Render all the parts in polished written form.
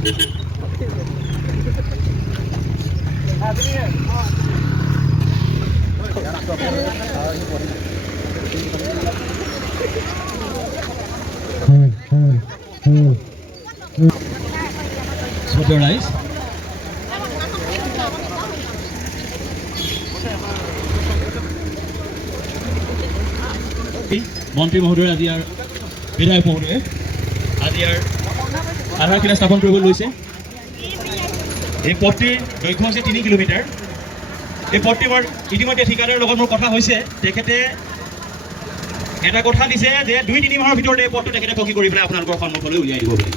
Surprise. মন্ত্ৰী মহোদয় আজি ইয়াৰ বিধায়ক মহোদয়ে আজি ইয়াৰ আধাৰশিলা স্থাপন কৰিব লৈছে। এই পথটিৰ দৈৰ্ঘ্য হৈছে 3 কিলোমিটাৰ। এই পথটি মোৰ ইতিমধ্যে ঠিকাদাৰৰ লগত মোৰ কথা হৈছে। তেখেতে এটা কথা দিছে যে 2-3 মাহৰ ভিতৰতে এই পথটো তেখেতে পকী কৰি পেলাই আপোনালোকৰ সন্মুখলৈ উলিয়াই দিব বুলি।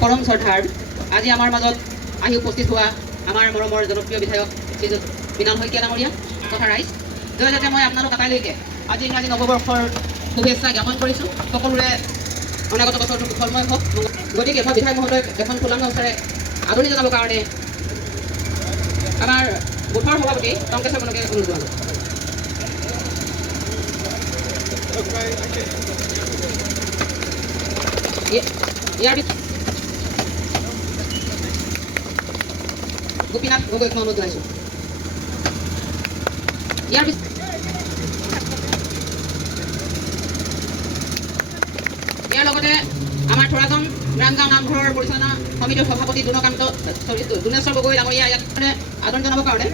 পৰম শ্ৰদ্ধাৰ আজি আমাৰ মাজত আহি উপস্থিত হোৱা আমাৰ মৰমৰ জনপ্ৰিয় বিধায়ক শ্ৰীযুত মৃণাল শইকীয়া ডাঙৰীয়া তথা ৰাইজ, জয়তে মই আপোনালোক আটাইলৈকে আজি ইংৰাজী নৱবৰ্ষৰ শুভেচ্ছা জ্ঞাপন কৰিছোঁ। সকলোৰে অনাগত বছৰটো কুশলময় হওক। গতিকে মই বিধায়ক মহোদয়ক এখন ফুলাম গামোচাৰে আদৰণি জনাবৰ কাৰণে আমাৰ বুথৰ সভাপতি টংকেশ্বৰ বনকে অনুৰোধ জনালোঁ। ইয়াৰ গোপীনাথ গগৈক মই অনুৰোধ জনাইছোঁ। ইয়াৰ লগতে আমাৰ থোৰাজন গ্ৰামগাঁও নামঘৰৰ পৰিচালনা সমিতিৰ সভাপতি দুনেশ্বৰ গগৈ ডাঙৰীয়া ইয়াক আদৰণি জনাবৰ কাৰণে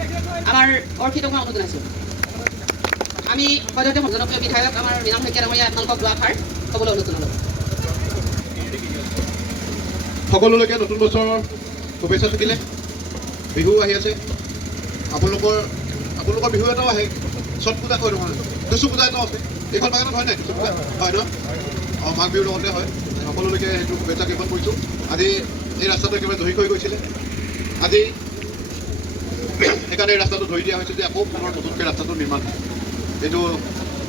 আমাৰ অৰ্পিতক মই অনুৰোধ জনাইছোঁ। আমি সদ্যহতে জনপ্ৰিয় বিধায়ক আমাৰ মৃণাল শইকীয়া ডাঙৰীয়া আপোনালোকক দুআষাৰ ক'বলৈ অনুৰোধ জনালোঁ। সকলোলৈকে নতুন বছৰৰ শুভেচ্ছা থাকিলে। বিহু আহি আছে। আপোনালোকৰ বিহু এটাও আহে। ছট পূজা হয় নহয়, টুচু পূজা এটাও আছে। এইখন বাগানত হয় নাই টুচু পূজা? হয় ন? মাঘ বিহুৰ লগতে হয়। সকলোলৈকে সেইটো শুভেচ্ছা জ্ঞাপন কৰিছোঁ। আজি এই ৰাস্তাটো একেবাৰে ধৰি হৈ গৈছিলে। আজি সেইকাৰণে এই ৰাস্তাটো ধৰি দিয়া হৈছে যে আকৌ পুনৰ নতুনকৈ ৰাস্তাটো নিৰ্মাণ হয়। এইটো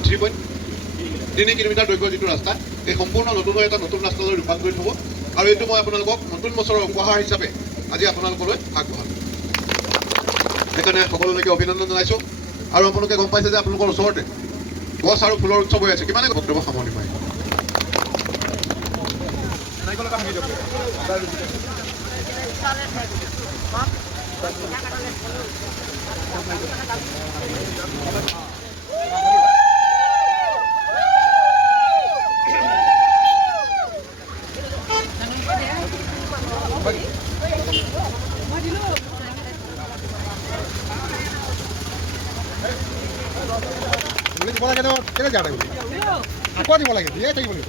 3.3 কিলোমিটাৰ দৈৰ্ঘ্যৰ যিটো ৰাস্তা, এই সম্পূৰ্ণ নতুন এটা নতুন ৰাস্তালৈ ৰূপান্তৰিত হ'ব। আৰু এইটো মই আপোনালোকক নতুন বছৰৰ উপহাৰ হিচাপে আজি আপোনালোকলৈ আগবঢ়াম। সেইকাৰণে সকলোলৈকে অভিনন্দন জনাইছোঁ। আৰু আপোনালোকে গম পাইছে যে আপোনালোকৰ ওচৰতে গছ আৰু ফুলৰ উৎসৱ হৈ আছে। কিমানে বক্তব্য সামৰণি মাৰিম। দিব লাগে কেলে যা লাগিব আকৌ দিব লাগে দিয়ে থাকিব লাগিব।